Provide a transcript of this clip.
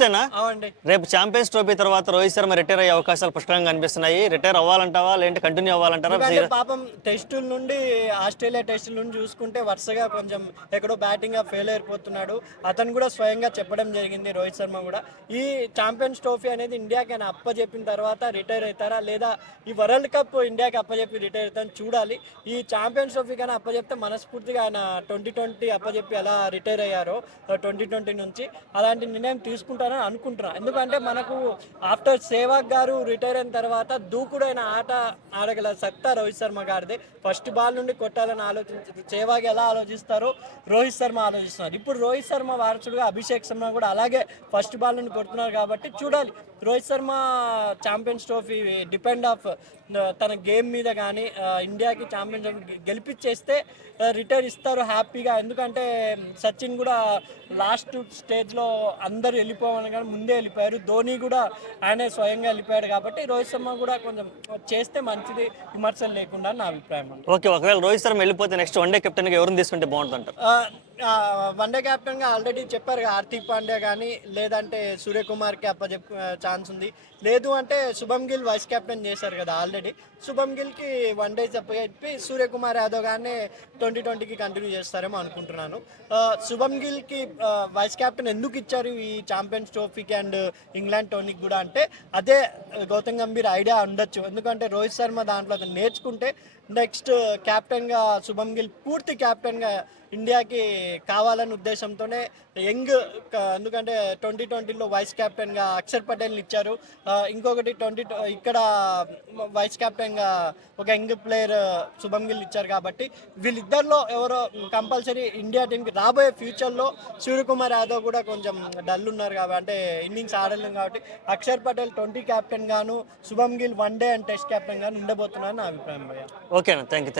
అవునండి. రేపు champions trophy తర్వాత రోహిత్ శర్మ రిటైర్ అయ్యే అవకాశాలు పుష్కలంగా కనిపిస్తున్నాయి. రిటైర్ అవ్వాలంటావా లేదంటే కంటిన్యూ అవ్వాలంటారా? ఎందుకంటే పాపం టెస్టుల నుండి ఆస్ట్రేలియా టెస్టుల నుండి చూసుకుంటే వరుసగా కొంచెం ఎక్కడో బ్యాటింగ్ ఫెయిల్ అయిపోతున్నాడు. అతను కూడా స్వయంగా చెప్పడం జరిగింది, రోహిత్ శర్మ కూడా. ఈ ఛాంపియన్స్ ట్రోఫీ అనేది ఇండియాకి ఆయన అప్పచెప్పిన తర్వాత రిటైర్ అవుతారా లేదా ఈ వరల్డ్ కప్ ఇండియాకి అప్పచెప్పి రిటైర్ అవుతారని చూడాలి. ఈ ఛాంపియన్స్ ట్రోఫీ కానీ అప్పచెప్తే మనస్ఫూర్తిగా ఆయన 2020 అప్పచెప్పి ఎలా రిటైర్ అయ్యారో 2020 నుంచి అలాంటి నిర్ణయం తీసుకుంటారని అనుకుంటున్నాను. ఎందుకంటే మనకు ఆఫ్టర్ సేవాగ్ గారు రిటైర్ అయిన తర్వాత దూకుడైన ఆట ఆడగల సత్తా రోహిత్ శర్మ గారిదే. ఫస్ట్ బాల్ నుండి కొట్టాలని ఆలోచించారు. సేవాగ్ ఎలా ఆలోచిస్తారో రోహిత్ శర్మ ఆలోచిస్తున్నారు. ఇప్పుడు రోహిత్ శర్మ వారసుడుగా అభిషేక్ శర్మ కూడా అలాగే ఫస్ట్ బాల్ నుండి కొడుతున్నారు కాబట్టి చూడాలి. Rohit Sharma champions trophy depend of తన గేమ్ మీద కానీ ఇండియాకి ఛాంపియన్స్ ట్రోఫీ గెలిపించేస్తే రిటైర్ ఇస్తారు హ్యాపీగా. ఎందుకంటే సచిన్ కూడా లాస్ట్ స్టేజ్లో అందరూ వెళ్ళిపోవాలి కానీ ముందే వెళ్ళిపోయారు. ధోని కూడా ఆయనే స్వయంగా వెళ్ళిపోయాడు కాబట్టి రోహిత్ శర్మ కూడా కొంచెం చేస్తే మంచిది, విమర్శలు లేకుండా నా అభిప్రాయం. ఓకే, ఒకవేళ రోహిత్ శర్మ వెళ్ళిపోతే నెక్స్ట్ వన్డే కెప్టెన్గా ఎవరిని తీసుకుంటే బాగుంటుందంటారు? వన్డే కెప్టెన్గా ఆల్రెడీ చెప్పారు, హార్దిక్ పాండ్యా కానీ లేదంటే సూర్యకుమార్కి అప్పచెప్పే ఛాన్స్ ఉంది. లేదు అంటే శుభమ్ గిల్ వైస్ కెప్టెన్ చేశారు కదా ఆల్రెడీ. శుభమ్ గిల్కి వన్డే చెప్పి సూర్యకుమార్ యాదవ్ గానే 2020కి కంటిన్యూ చేస్తారేమో అనుకుంటున్నాను. శుభమ్ గిల్కి వైస్ కెప్టెన్ ఎందుకు ఇచ్చారు ఈ ఛాంపియన్స్ ట్రోఫీకి అండ్ ఇంగ్లాండ్ టోర్నీకి కూడా అంటే అదే గౌతమ్ గంభీర్ ఐడియా ఉండొచ్చు. ఎందుకంటే రోహిత్ శర్మ దాంట్లో నేర్చుకుంటే నెక్స్ట్ కెప్టెన్గా శుభమ్ గిల్ పూర్తి కెప్టెన్గా ఇండియాకి కావాలనే ఉద్దేశంతోనే యంగ్, ఎందుకంటే 2020లో వైస్ కెప్టెన్గా అక్షర్ పటేల్ని ఇచ్చారు. ఇంకొకటి ఇక్కడ వైస్ కెప్టెన్గా ఒక యంగ్ ప్లేయర్ శుభమ్ గిల్ ఇచ్చారు కాబట్టి వీళ్ళిద్దరిలో ఎవరో కంపల్సరీ ఇండియా టీంకి రాబోయే ఫ్యూచర్లో సూర్యకుమార్ యాదవ్ కూడా కొంచెం డల్ ఉన్నారు కాబట్టి అంటే ఇన్నింగ్స్ ఆడలేం కాబట్టి అక్షర్ పటేల్ 20 కెప్టెన్ గాను Shubham Gill one day and test captain గాను ఉండబోతున్నారని నా అభిప్రాయం. ఓకేనా, థ్యాంక్ యూ.